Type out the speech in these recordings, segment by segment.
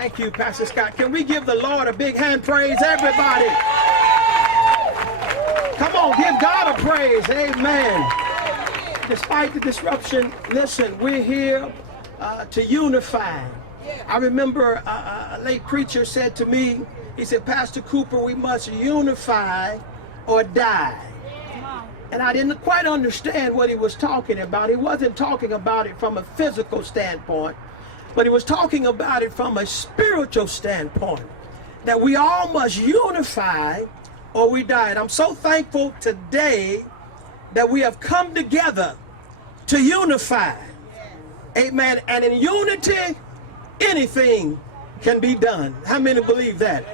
Thank you, Pastor Scott. Can we give the Lord a big hand praise, everybody? Come on, give God a praise. Amen. Despite the disruption, listen, we're here to unify. I remember a late preacher said to me, he said, Pastor Cooper, we must unify or die. And I didn't quite understand what he was talking about. He wasn't talking about it from a physical standpoint, but he was talking about it from a spiritual standpoint, that we all must unify or we die. And I'm so thankful today that we have come together to unify. Amen. And in unity, anything can be done. How many believe that?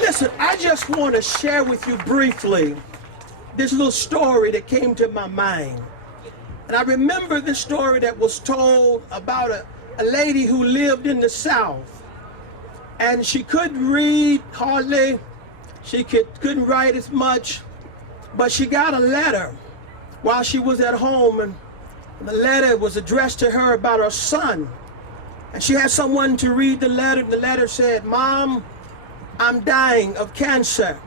Listen, I just want to share with you briefly this little story that came to my mind. And I remember this story that was told about a lady who lived in the South, and she couldn't read hardly, she couldn't write as much, but she got a letter while she was at home, and the letter was addressed to her about her son. And she had someone to read the letter. The letter said, Mom, I'm dying of cancer.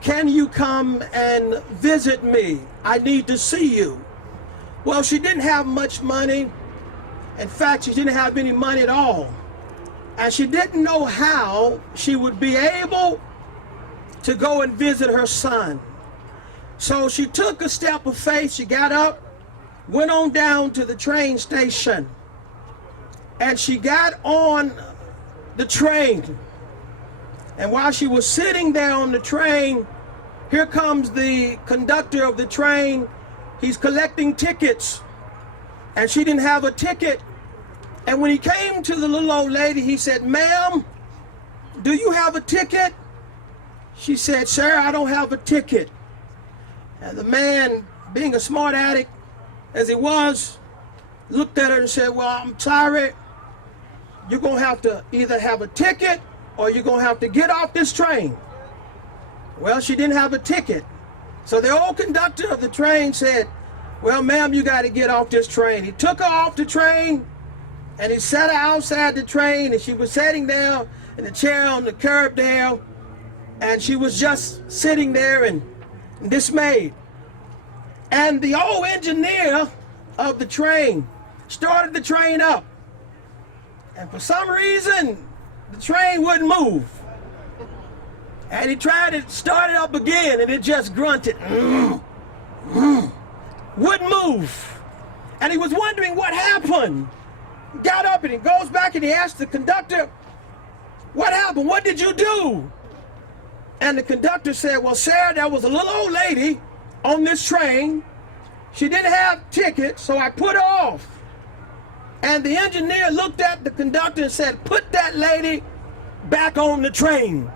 Can you come and visit me? I need to see you. Well, she didn't have much money. In fact, she didn't have any money at all. And she didn't know how she would be able to go and visit her son. So she took a step of faith. She got up, went on down to the train station, and she got on the train. And while she was sitting there on the train, here comes the conductor of the train. He's collecting tickets, and she didn't have a ticket. And when he came to the little old lady, he said, Ma'am, do you have a ticket? She said, Sir, I don't have a ticket. And the man, being a smart addict as he was, looked at her and said, well, I'm sorry. You're going to have to either have a ticket or you're going to have to get off this train. Well, she didn't have a ticket. So the old conductor of the train said, well, ma'am, you got to get off this train. He took her off the train, and he set her outside the train, and she was sitting there in the chair on the curb there, and she was just sitting there and dismayed. And the old engineer of the train started the train up. And for some reason, the train wouldn't move. And he tried to start it up again, and it just grunted. Wouldn't move. And he was wondering what happened. He got up and he goes back and he asked the conductor, what happened? What did you do? And the conductor said, well, sir, there was a little old lady on this train. She didn't have tickets, so I put her off. And the engineer looked at the conductor and said, put that lady back on the train.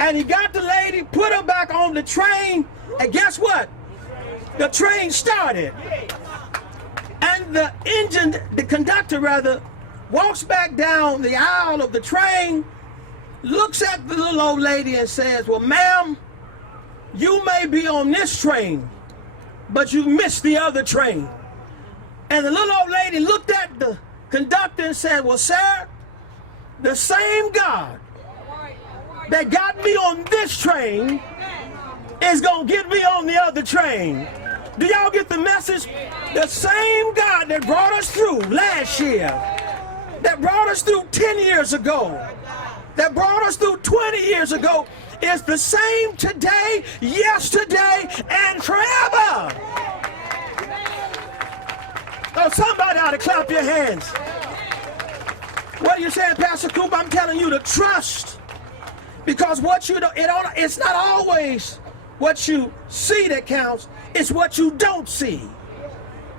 And he got the lady, put her back on the train, and guess what? The train started. And the conductor rather, walks back down the aisle of the train, looks at the little old lady and says, well, ma'am, you may be on this train, but you missed the other train. And the little old lady looked at the conductor and said, well, sir, the same God that got me on this train is going to get me on the other train. Do y'all get the message? The same God that brought us through last year, that brought us through 10 years ago, that brought us through 20 years ago, is the same today, yesterday, and forever. Oh, somebody ought to clap your hands. What are you saying, Pastor Cooper? I'm telling you to trust. Because what you do, it's not always what you see that counts, it's what you don't see.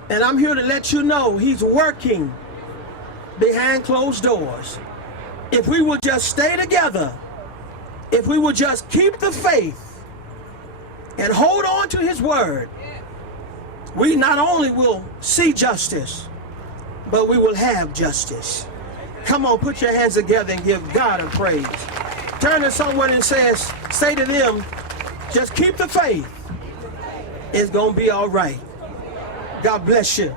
And I'm here to let you know he's working behind closed doors. If we would just stay together, if we would just keep the faith and hold on to his word, we not only will see justice, but we will have justice. Come on, put your hands together and give God a praise. Turn to someone and say to them, just keep the faith. It's going to be all right. God bless you.